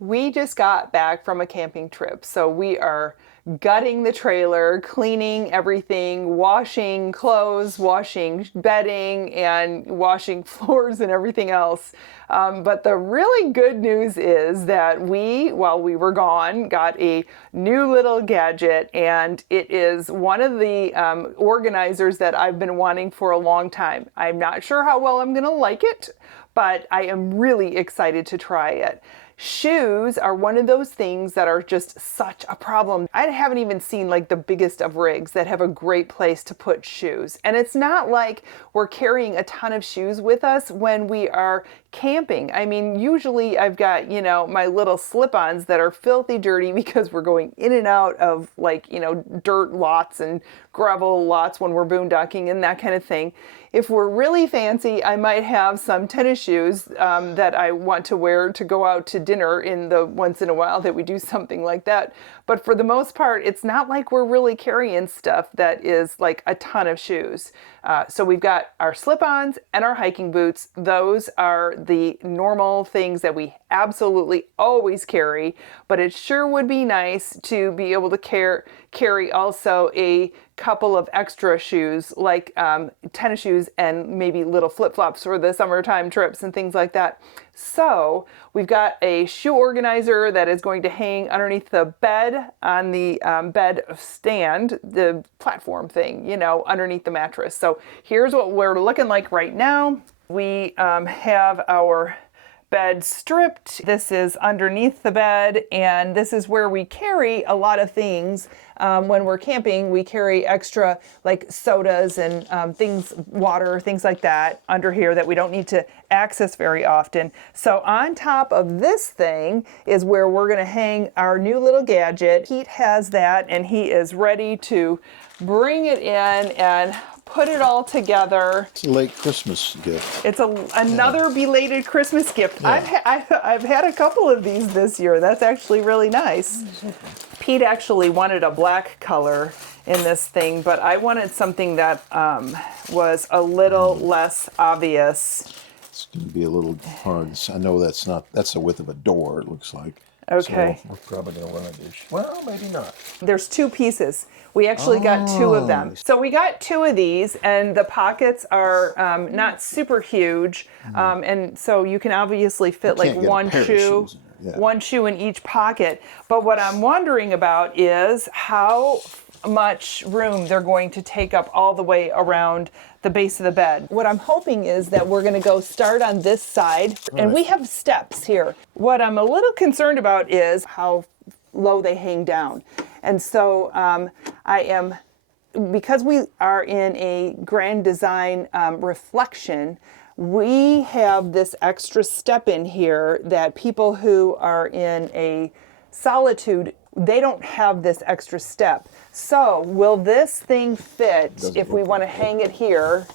We just got back from a camping trip, so we are gutting the trailer, cleaning everything, washing clothes, washing bedding, and washing floors and everything else. But the really good news is that we, while we were gone, got a new little gadget, and it is one of the organizers that I've been wanting for a long time. I'm not sure how well I'm going to like it, but I am really excited to try it. Shoes are one of those things that are just such a problem. I haven't even seen like the biggest of rigs that have a great place to put shoes. And it's not like we're carrying a ton of shoes with us when we are camping. I mean, usually I've got, my little slip-ons that are filthy dirty because we're going in and out of like, dirt lots and gravel lots when we're boondocking and that kind of thing. If we're really fancy, I might have some tennis shoes that I want to wear to go out to dinner in the once in a while that we do something like that. But for the most part, it's not like we're really carrying stuff that is like a ton of shoes. So we've got our slip-ons and our hiking boots. Those are the normal things that we absolutely always carry, but it sure would be nice to be able to carry also a couple of extra shoes like tennis shoes and maybe little flip-flops for the summertime trips and things like that. So we've got a shoe organizer that is going to hang underneath the bed on the bed stand, the platform thing, underneath the mattress. So here's what we're looking like right now. We have our bed stripped. This is underneath the bed, and this is where we carry a lot of things. When we're camping, we carry extra like sodas and things, water, things like that under here that we don't need to access very often. So on top of this thing is where we're going to hang our new little gadget. Pete has that, and he is ready to bring it in and put it all together. It's a late Christmas gift. It's another belated Christmas gift. Yeah. I've had a couple of these this year. That's actually really nice. Pete actually wanted a black color in this thing, but I wanted something that was a little less obvious. It's going to be a little hard. I know that's the width of a door, it looks like. Okay. So we're probably going to run into issue. Well, maybe not. There's two pieces. We actually got two of them. So we got two of these, and the pockets are not super huge. And so you can obviously fit like one shoe. Yeah. One shoe in each pocket. But what I'm wondering about is how much room they're going to take up all the way around the base of the bed. What I'm hoping is that we're going to go start on this side, and we have steps here. What I'm a little concerned about is how low they hang down. And so because we are in a Grand Design reflection, we have this extra step in here that people who are in a solitude, they don't have this extra step. So will this thing fit if we want to hang it here?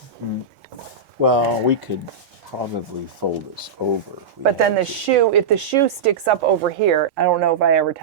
Well, we could probably fold this over. But then if the shoe sticks up over here, I don't know if I ever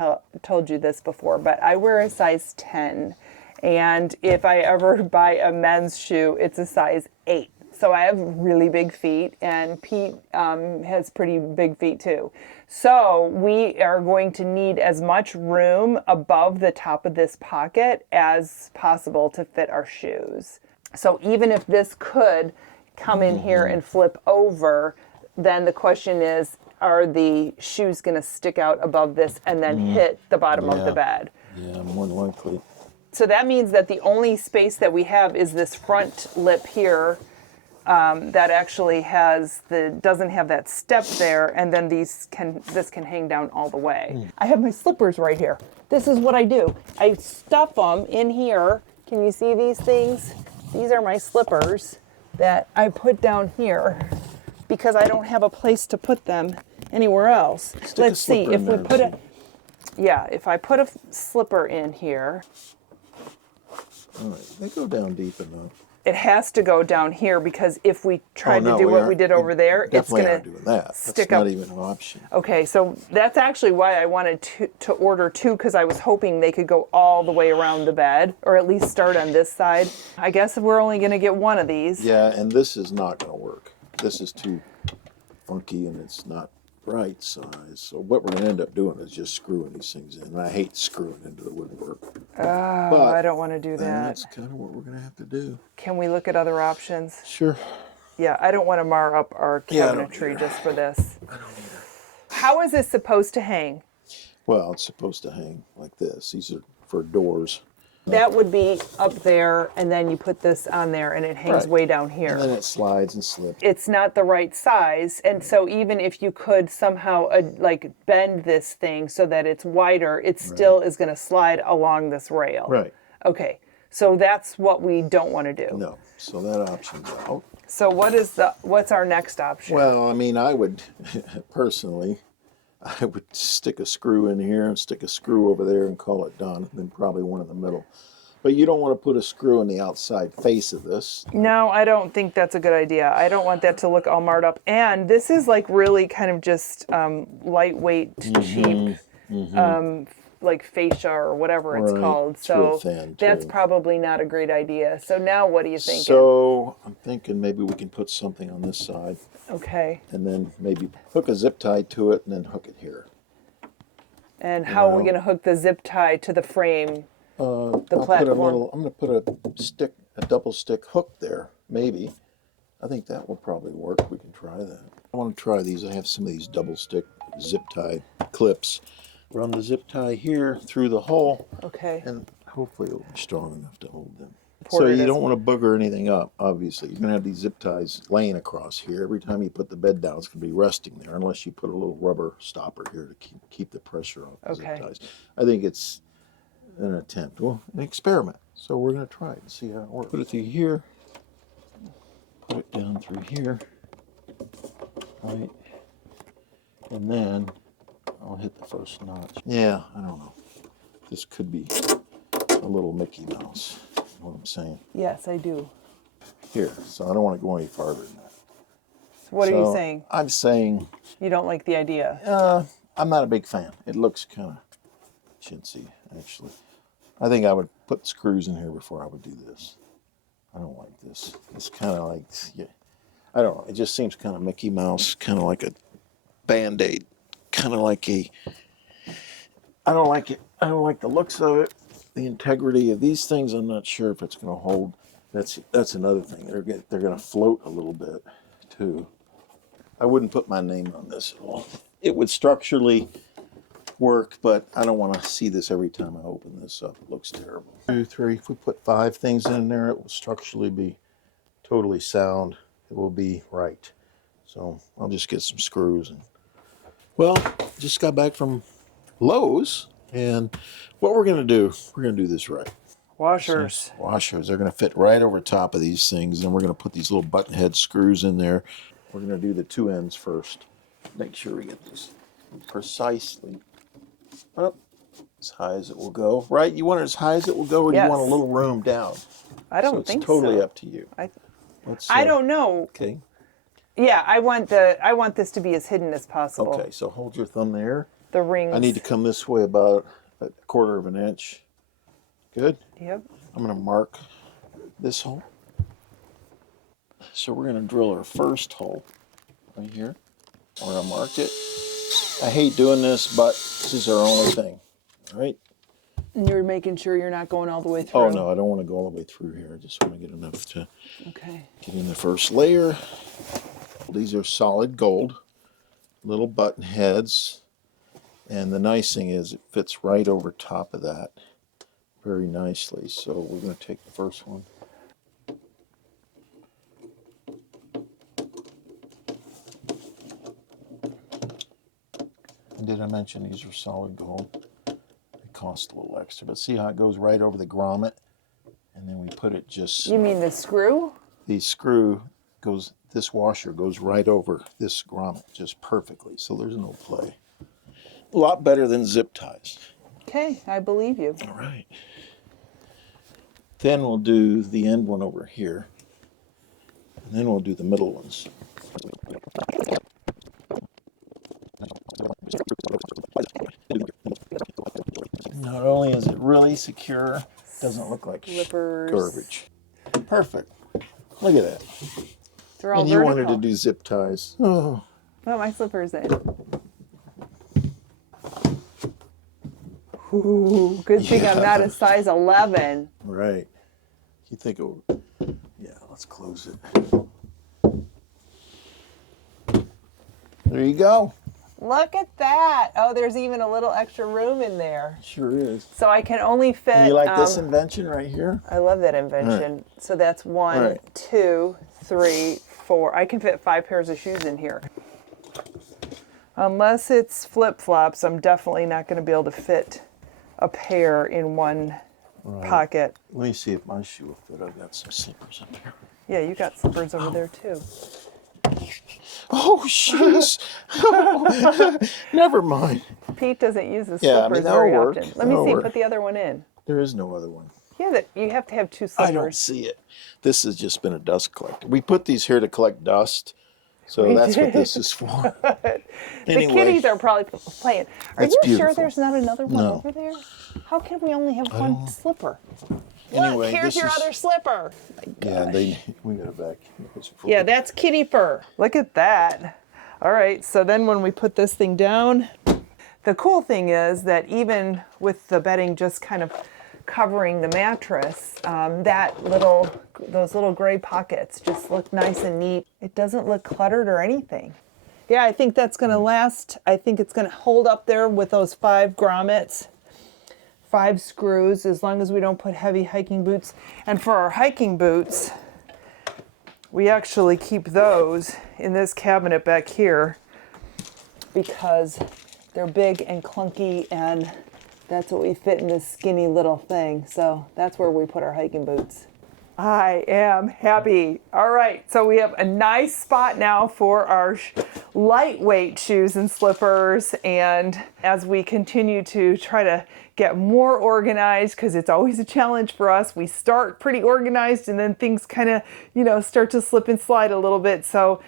told you this before, but I wear a size 10. And if I ever buy a men's shoe, it's a size 8. So I have really big feet, and Pete has pretty big feet too. So we are going to need as much room above the top of this pocket as possible to fit our shoes. So even if this could come in here and flip over, then the question is, are the shoes going to stick out above this and then hit the bottom of the bed? Yeah, more than likely. So that means that the only space that we have is this front lip here that actually doesn't have that step there, and then this can hang down all the way. I have my slippers right here. This is what I do. I stuff them in here. Can you see these things? These are my slippers that I put down here because I don't have a place to put them anywhere else. Let's see if we put if I put a slipper in here. All right, they go down deep enough. It has to go down here because if we tried to do what we did over there, it's going to stick up. That's not even an option. Okay, so that's actually why I wanted to order two, because I was hoping they could go all the way around the bed, or at least start on this side. I guess we're only going to get one of these. Yeah, and this is not going to work. This is too funky, and it's not right size. So what we're going to end up doing is just screwing these things in. And I hate screwing into the woodwork. Oh, But I don't want to do that. that's kind of what we're going to have to do. Can we look at other options? Sure. Yeah, I don't want to mar up our cabinetry just for this. I don't either. How is this supposed to hang? Well, it's supposed to hang like this. These are for doors. That would be up there, and then you put this on there, and it hangs Right. way down here. And then it slides and slips. It's not the right size, and so even if you could somehow like bend this thing so that it's wider, it still is going to slide along this rail. Right. Okay, so that's what we don't want to do. No. So that option's out. So what's our next option? Well, I mean, I would, personally, I would stick a screw in here and stick a screw over there and call it done, and then probably one in the middle. But you don't want to put a screw in the outside face of this. No, I don't think that's a good idea. I don't want that to look all marred up. And this is like really kind of just lightweight, cheap, like fascia or whatever it's Right. called. It's So real thin, that's too. probably not a great idea. So now what are you thinking? So I'm thinking maybe we can put something on this side Okay. and then maybe hook a zip tie to it and then hook it here. And how are we going to hook the zip tie to the frame? I'll platform. I'm going to put a double stick hook there, maybe. I think that will probably work. We can try that. I want to try these. I have some of these double stick zip tie clips. Run the zip tie here through the hole, Okay. and hopefully it'll be strong enough to hold them. So Important you as- don't want to booger anything up, obviously. You're going to have these zip ties laying across here. Every time you put the bed down, it's going to be resting there, unless you put a little rubber stopper here to keep the pressure off the Okay. zip ties. I think it's an attempt, well, an experiment. So we're going to try it and see how it works. Put it through here, put it down through here, right, and then I'll hit the first notch. Yeah, I don't know. This could be a little Mickey Mouse, you know what I'm saying? Yes, I do. Here, so I don't want to go any farther than that. What are you So, saying? I'm saying, You don't like the idea? I'm not a big fan. It looks kind of chintzy, actually. I think I would put screws in here before I would do this. I don't like this. It's kind of like, yeah, I don't know. It just seems kind of Mickey Mouse, kind of like a Band-Aid, kind of like a, I don't like it. I don't like the looks of it. The integrity of these things, I'm not sure if it's going to hold. That's another thing. They're going to float a little bit, too. I wouldn't put my name on this at all. It would structurally work, but I don't want to see this every time I open this up. It looks terrible. 2, 3, if we put 5 things in there, it will structurally be totally sound. It will be right. So I'll just get some screws. Well, just got back from Lowe's, and what we're going to do, we're going to do this right. Washers. Washers, they're going to fit right over top of these things, and we're going to put these little button head screws in there. We're going to do the 2 ends first. Make sure we get these precisely up as high as it will go. Right? You want it as high as it will go, or do you want a Yes. little room down? I don't It's think totally so. up to you. I don't know. Okay. Yeah, I want this to be as hidden as possible. Okay, so hold your thumb there. The rings. I need to come this way about a 1/4 of an inch. Good. Yep. I'm going to mark this hole. So we're going to drill our first hole right here where I marked it. I hate doing this, but this is our only thing. All right. And you're making sure you're not going all the way through. Oh, no, I don't want to go all the way through here. I just want to get enough to Okay. get in the first layer. These are solid gold, little button heads. And the nice thing is it fits right over top of that very nicely. So we're going to take the first one. And did I mention these are solid gold? They cost a little extra, but see how it goes right over the grommet? And then we put it just... You mean the screw? The screw goes, this washer goes right over this grommet just perfectly, so there's no play. A lot better than zip ties. Okay, I believe you. All right. Then we'll do the end one over here, and then we'll do the middle ones. Not only is it really secure, it doesn't look like Slippers. garbage. Perfect. Look at that. They're all And you vertical. wanted to do zip ties. Oh. Put my slippers in. Ooh, good thing I'm not a size 11. Right. You think it would, yeah, let's close it. There you go. Look at that. Oh, there's even a little extra room in there. Sure is. So I can only fit. And you like this invention right here? I love that invention. Right. So that's 1, Right. 2, 3, 4. I can fit 5 pairs of shoes in here. Unless it's flip-flops, I'm definitely not going to be able to fit a pair in one pocket. Let me see if my shoe will fit. I've got some slippers up here. Yeah, you got slippers over there too. Oh, jeez. Never mind. Pete doesn't use the Yeah, I slippers mean, that'll very work. often. Let me That'll see, work. put the other one in. There is no other one. Yeah, you have to have 2 I don't slippers. see it. This has just been a dust collector. We put these here to collect dust. So that's what this is for. The Anyway, kitties are probably playing. Are That's you sure beautiful. there's not another one No. over there? How can we only have one slipper? Anyway, Look, here's this your is- other slipper. yeah, we got it back. Yeah, that's kitty fur. Look at that. All right, so then when we put this thing down, the cool thing is that even with the bedding just kind of covering the mattress, those little gray pockets just look nice and neat. It doesn't look cluttered or anything. Yeah, I think that's gonna last. I think it's gonna hold up there with those 5 grommets, 5 screws, as long as we don't put heavy hiking boots. And for our hiking boots, we actually keep those in this cabinet back here because they're big and clunky, and that's what we fit in this skinny little thing. So that's where we put our hiking boots. I am happy. All right, so we have a nice spot now for our lightweight shoes and slippers. And as we continue to try to get more organized, because it's always a challenge for us, we start pretty organized and then things kind of, start to slip and slide a little bit. So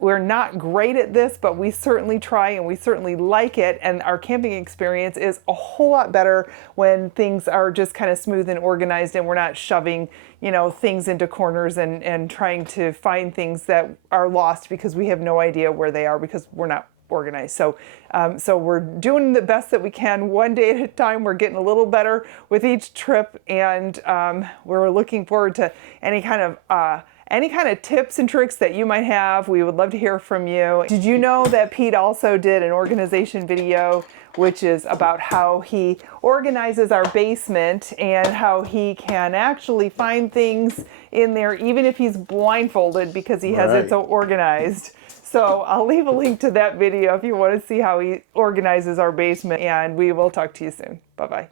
we're not great at this, but we certainly try and we certainly like it. And our camping experience is a whole lot better when things are just kind of smooth and organized and we're not shoving things into corners and trying to find things that are lost because we have no idea where they are because we're not organized. So we're doing the best that we can one day at a time. We're getting a little better with each trip, and we're looking forward to any kind of tips and tricks that you might have. We would love to hear from you. Did you know that Pete also did an organization video, which is about how he organizes our basement and how he can actually find things in there even if he's blindfolded because he has it so organized. So I'll leave a link to that video if you want to see how he organizes our basement, and we will talk to you soon. Bye-bye.